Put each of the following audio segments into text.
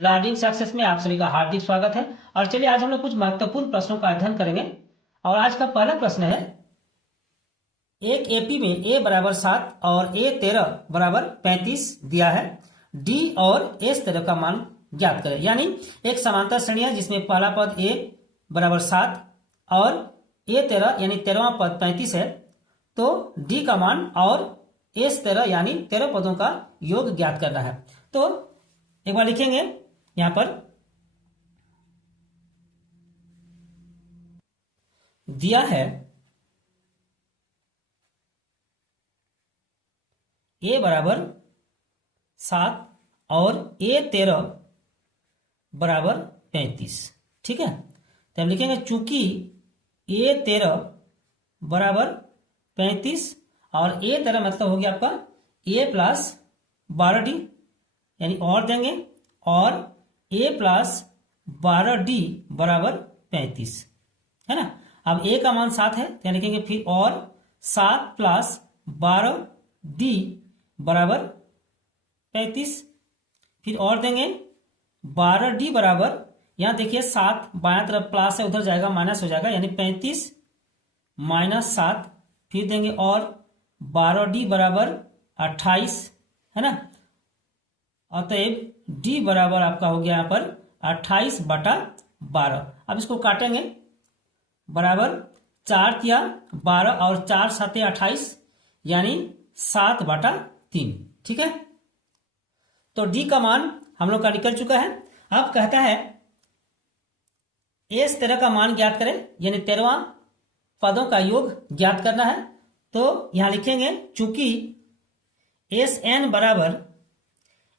Learning success में आप सभी का हार्दिक स्वागत है। और चलिए आज हम लोग कुछ महत्वपूर्ण प्रश्नों का अध्ययन करेंगे। और आज का पहला प्रश्न है, एक एपी में a बराबर 7 और a 13 बराबर 35 दिया है। d और s 13 का मान ज्ञात करें। यानी एक समांतर श्रेणी है जिसमें पहला पद a बराबर 7 और a 13 यानी 13वां पद 35 है। तो d का मान और s 13 यानी 13 पदों का योग ज्ञात करना है। तो एक बार लिखेंगे यहां पर, दिया है a बराबर 7 और a 13 बराबर 35। ठीक है, तो हम लिखेंगे चूंकि a 13 बराबर 35 और a 13 मतलब हो गया आपका a प्लस 12d, यानी और देंगे, और a प्लस 12d बराबर 35 है ना। अब a का मान 7 है तो यहाँ लिखेंगे फिर और 7 प्लस 12d बराबर 35। फिर और देंगे 12d बराबर, यहाँ देखिए 7 बायां तरफ प्लस है, उधर जाएगा माइनस हो जाएगा, यानी 35 माइनस 7। फिर देंगे और 12d बराबर 28 है ना। अतएव d बराबर आपका हो गया यहाँ पर 28/12। अब इसको काटेंगे, बराबर 4 या 12 और 4 7 28 यानी 7/3। ठीक है, तो d का मान हम लोग का निकल चुका है। अब कहता है s 13 का मान ज्ञात करें, यानी 13वां पदों का योग ज्ञात करना है। तो यहां लिखेंगे चूंकि Sn बराबर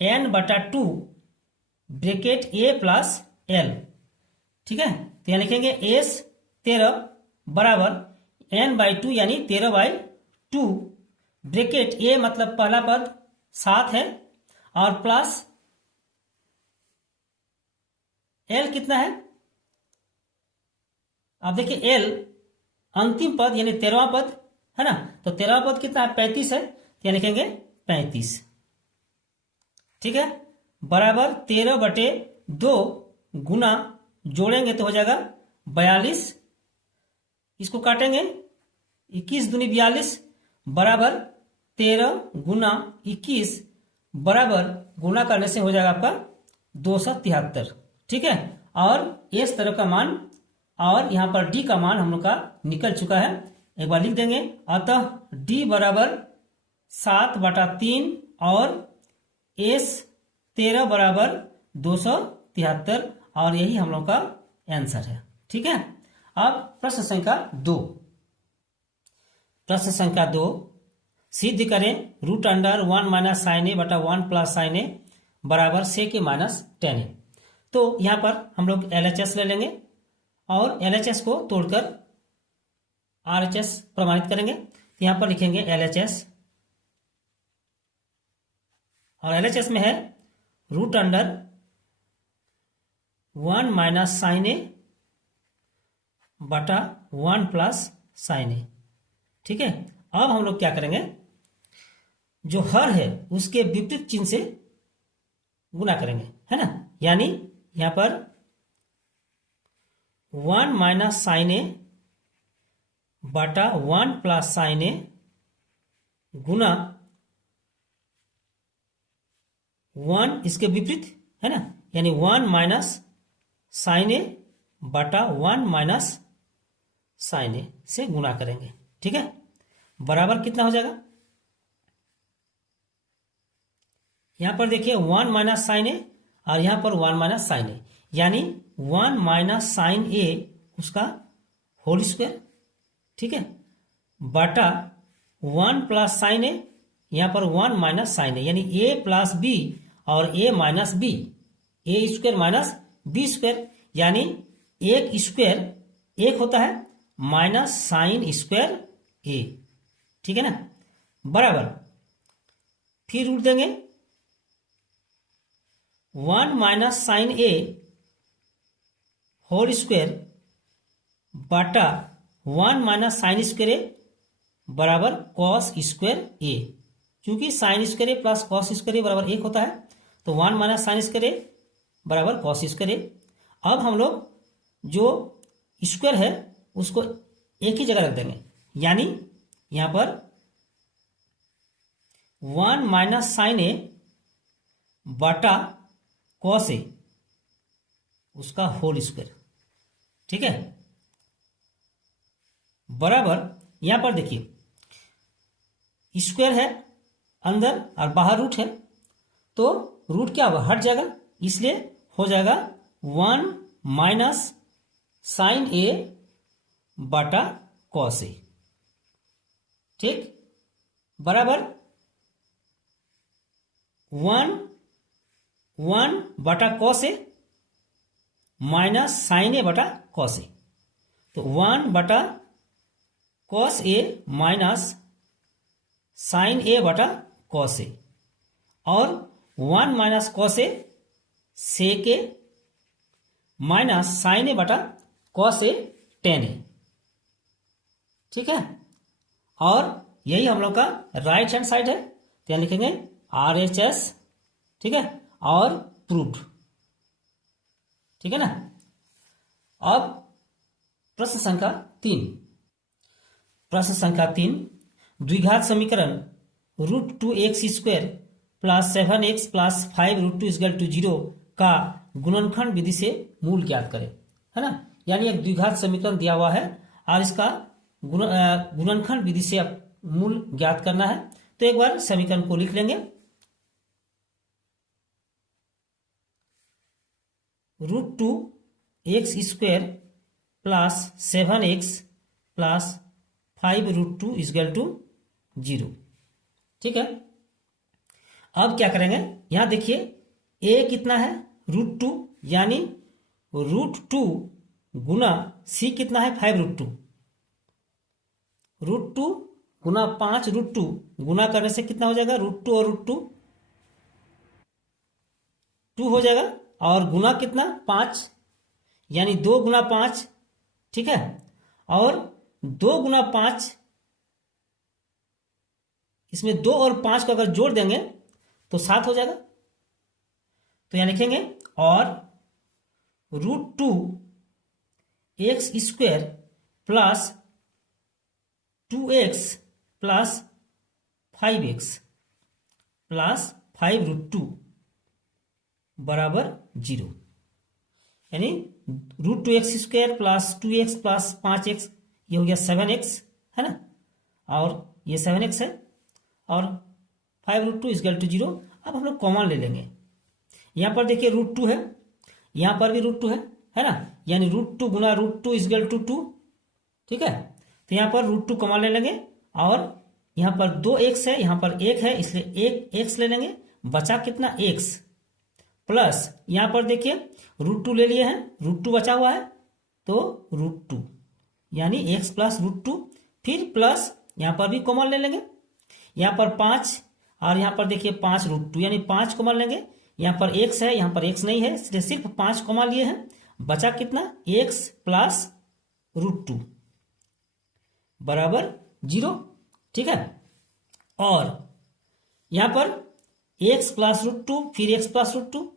n/2 bracket a plus l। ठीक है, तो यहां लिखेंगे s 13 बराबर n/2 यानी 13/2 ब्रैकेट a मतलब पहला पद 7 है और प्लस l कितना है। अब देखिए l अंतिम पद यानी 13वां पद है ना, तो 13वां पद कितना है 35 है, तो यहां लिखेंगे 35। ठीक है, बराबर 13/2 गुना जोड़ेंगे तो हो जाएगा 42। इसको काटेंगे 21 दूनी 42 बराबर 13 गुना 21 बराबर गुना करने से हो जाएगा आपका 273। ठीक है, और इस तरह का मान और यहां पर d का मान हम लोग का निकल चुका है। एक बार लिख देंगे, अतः d बराबर 7/3 और s 13 बराबर 273, और यही हम लोग का आंसर है। ठीक है, अब प्रश्न संख्या 2। प्रश्न संख्या 2, सिद्ध करें √1 माइनस साइन ए बटा 1 प्लस साइन ए बराबर सेक ए माइनस टेन ए। तो यहां पर हम लोग LHS ले लेंगे और LHS को तोड़कर RHS प्रमाणित करेंगे। तो यहां पर लिखेंगे LHS, और LHS में है √1 माइनस साइन ए बटा 1 प्लस साइन ए। ठीक है, अब हम लोग क्या करेंगे, जो हर है उसके विपरीत चिन्ह से गुना करेंगे, है ना। यानी यहां पर 1 माइनस साइन ए बटा 1 प्लस साइन ए गुना 1 इसके विपरीत है ना, यानी 1 माइनस साइन ए बटा 1 माइनस साइन ए से गुना करेंगे। ठीक है, बराबर कितना हो जाएगा, यहां पर देखिए 1 माइनस साइन ए और यहां पर 1 माइनस साइन ए, यानी 1 माइनस साइन ए उसका होल स्क्वायर। ठीक है, बटा 1 प्लस साइन ए, यहां पर 1 माइनस साइन ए, यानी a प्लस बी और a minus B, A square minus B square, यानी एक स्क्वायर एक होता है माइनस साइन स्क्वायर ए। ठीक है ना, बराबर फिर रूट देंगे 1 माइनस साइन ए होल स्क्वायर बटा 1 माइनस साइन स्क्वायर ए बराबर कॉस स्क्वायर ए। क्योंकि साइन स्क्वायर ए प्लस कॉस स्क्वायर ए बराबर 1 होता है, तो 1 माइनस साइन स्क्वायर ए बराबर कॉस स्क्वायर ए। अब हम लोग जो स्क्वायर है उसको एक ही जगह रख देंगे, यानी यहां पर 1 माइनस साइन ए बटा कॉस ए उसका होल स्क्वायर, ठीक है, बराबर यहां पर देखिए स्क्वायर है अंदर और बाहर रूट है, तो रूट क्या होगा, हट जाएगा, इसलिए हो जाएगा 1 माइनस साइन ए बटा कॉस ए, ठीक, बराबर 1 बटा कॉस ए माइनस साइन ए बटा कॉस ए, तो 1 बटा कॉस ए माइनस साइन ए बटा कॉस ए, और 1 minus cos A sec A minus sign ए बटा कॉस ए टेन ए, ठीक है, और यही हम लोग का राइट हैंड साइड है, तो यहां लिखेंगे RHS, ठीक है, और प्रूव्ड, ठीक है ना। अब प्रश्न संख्या 3, द्विघात समीकरण √2x² प्लस 7x प्लस 5√2 = 0 का गुणनखंड विधि से मूल ज्ञात करें, है ना। यानी एक द्विघात समीकरण दिया हुआ है और इसका गुणनखंड विधि से अब मूल ज्ञात करना है। तो एक बार समीकरण को लिख लेंगे, √2x² प्लस 7x प्लस 5√2 = 0, ठीक है। अब क्या करेंगे, यहां देखिए a कितना है √2, यानी √2 गुना c कितना है 5√2, √2 गुना 5√2 गुना करने से कितना हो जाएगा, √2 और √2 2 हो जाएगा, और गुना कितना 5, यानी 2 गुना 5, ठीक है, और 2 गुना 5, इसमें 2 और 5 को अगर जोड़ देंगे तो 7 हो जाएगा। तो यहां लिखेंगे और √2x² plus 2x plus 5x plus 5√2 बराबर 0, यानी √2x² plus 2x plus 5x, ये हो गया 7x, है ना, और ये 7x है, और 5√2 = 0। अब हम लोग कॉमन ले लेंगे, यहां पर देखिए √2 है, यहां पर भी √2 है ना, यानी √2 गुना √2 = 2, ठीक है। तो यहां पर √2 कॉमन ले लेंगे, और यहां पर 2x है, यहां पर 1 है, इसलिए 1x ले लेंगे, बचा कितना x, प्लस यहां पर देखिए √2 ले लिए हैं, √2 बचा हुआ है, तो √2 यानी x प्लस √2, फिर प्लस यहां पर भी कॉमन ले लेंगे, यहां पर 5 और यहां पर देखिए 5√2, यानी 5 कॉमन लेंगे, यहां पर x है, यहां पर x नहीं है, इसलिए सिर्फ 5 कॉमन लिए हैं, बचा कितना x प्लस √2 बराबर 0, ठीक है। और यहां पर x प्लस √2 फिर x प्लस √2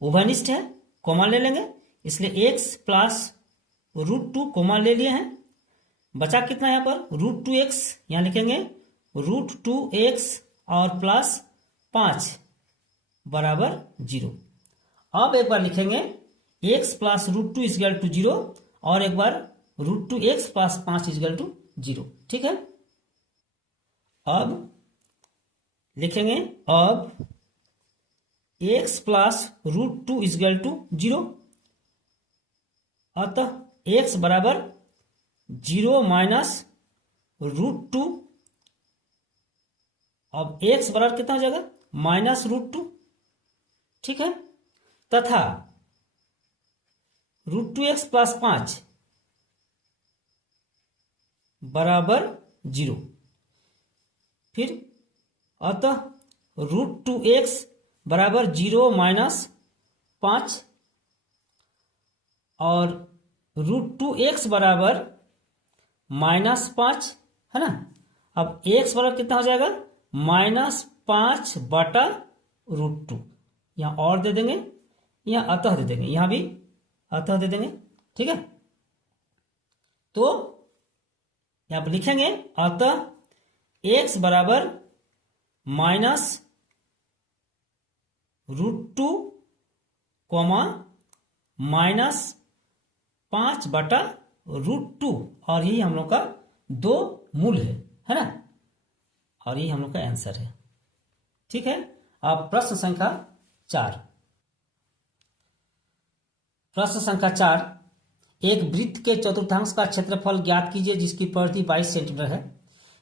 उभयनिष्ठ है, कॉमन ले लेंगे, इसलिए x प्लस √2 कॉमन ले लिए हैं, बचा कितना यहां पर √2x, यहां लिखेंगे √2x और प्लस 5 बराबर 0। अब एक बार लिखेंगे x प्लस √2 = 0 और एक बार √2x प्लस 5 = 0, ठीक है। अब लिखेंगे अब x प्लस √2 = 0, अतः x बराबर 0 माइनस √2, अब x बराबर कितना हो जाएगा -√2, ठीक है, तथा √2x प्लस 5 बराबर 0, फिर अतः √2x बराबर 0 माइनस 5 और √2x बराबर -5, है ना। अब x बराबर कितना हो जाएगा -5 बटा √2, यहां और दे देंगे, यहाँ अतः दे देंगे, यहाँ भी अतः दे देंगे। ठीक है, तो यहाँ पर लिखेंगे अतः x बराबर -√2 कॉमा -5/√2 और यही हम लोग का 2 मूल है ना, और यही हम लोग का आंसर है। ठीक है, अब प्रश्न संख्या 4। प्रश्न संख्या 4, एक वृत्त के चतुर्थांश का क्षेत्रफल ज्ञात कीजिए जिसकी परिधि 22 सेंटीमीटर है।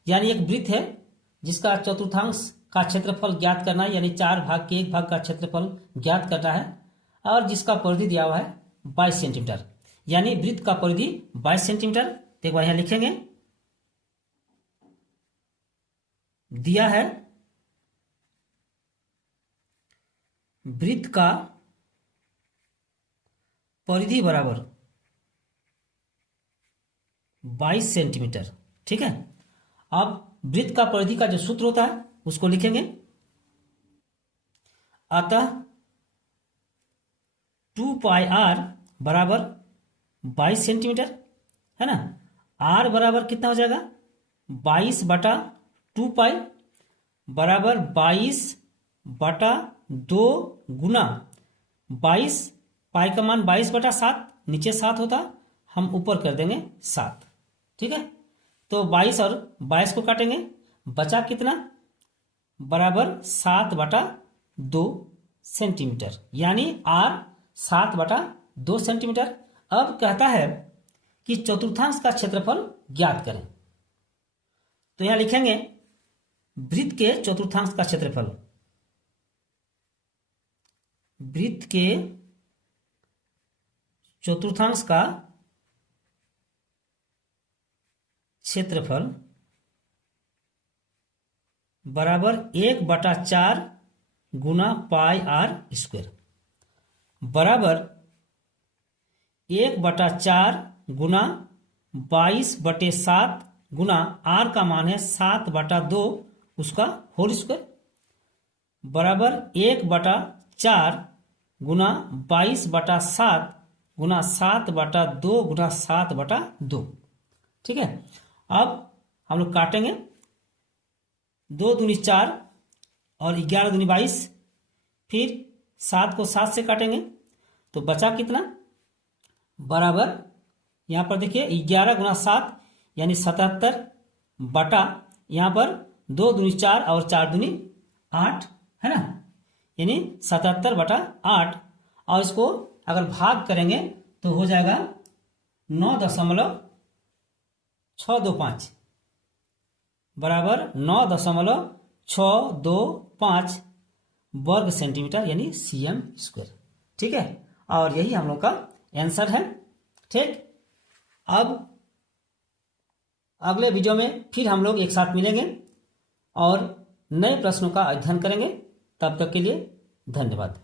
यानी एक वृत्त है जिसका चतुर्थांश का क्षेत्रफल ज्ञात करना है, यानी 4 भाग के 1 भाग का क्षेत्रफल ज्ञात करना है, और जिसका परिधि दिया हुआ है 22 सेंटीमीटर। यानी वृत्त का परिधि 22 सेंटीमीटर। तो एक बार यहां लिखेंगे, दिया है वृत्त का परिधि बराबर 22 सेंटीमीटर। ठीक है, अब वृत्त का परिधि का जो सूत्र होता है उसको लिखेंगे, अतः 2πr बराबर 22 सेंटीमीटर है ना। r बराबर कितना हो जाएगा, 22/2π बराबर 22/2 गुना 22, पाई का मान 22/7, नीचे 7 होता, हम ऊपर कर देंगे 7। ठीक है, तो 22 और 22 को काटेंगे, बचा कितना, बराबर 7/2 सेंटीमीटर, यानी r 7/2 सेंटीमीटर। अब कहता है कि चतुर्थांश का क्षेत्रफल ज्ञात करें। तो यहां लिखेंगे वृत्त के चतुर्थांश का क्षेत्रफल, वृत्त के चतुर्थांश का क्षेत्रफल बराबर 1/4 गुना πr² बराबर 1/4 गुना 22/7 गुना r का मान है 7/2 उसका होल स्क्वायर बराबर 1/4 गुना 22/7 गुना 7/2 गुना 7/2। ठीक है, अब हम लोग काटेंगे, 2 दूनी 4 और 11 दूनी 22, फिर 7 को 7 से काटेंगे तो बचा कितना, बराबर यहां पर देखिए 11 गुना 7 यानी 77 बटा यहां पर 2 दूनी 4 और 4 दूनी 8 है ना, यानी 77/8, और इसको अगर भाग करेंगे तो हो जाएगा 9.625 बराबर 9.625 वर्ग सेंटीमीटर यानी cm²। ठीक है, और यही हम लोग का आंसर है। ठीक, अब अगले वीडियो में फिर हम लोग एक साथ मिलेंगे और नए प्रश्नों का अध्ययन करेंगे। तब तक के लिए धन्यवाद।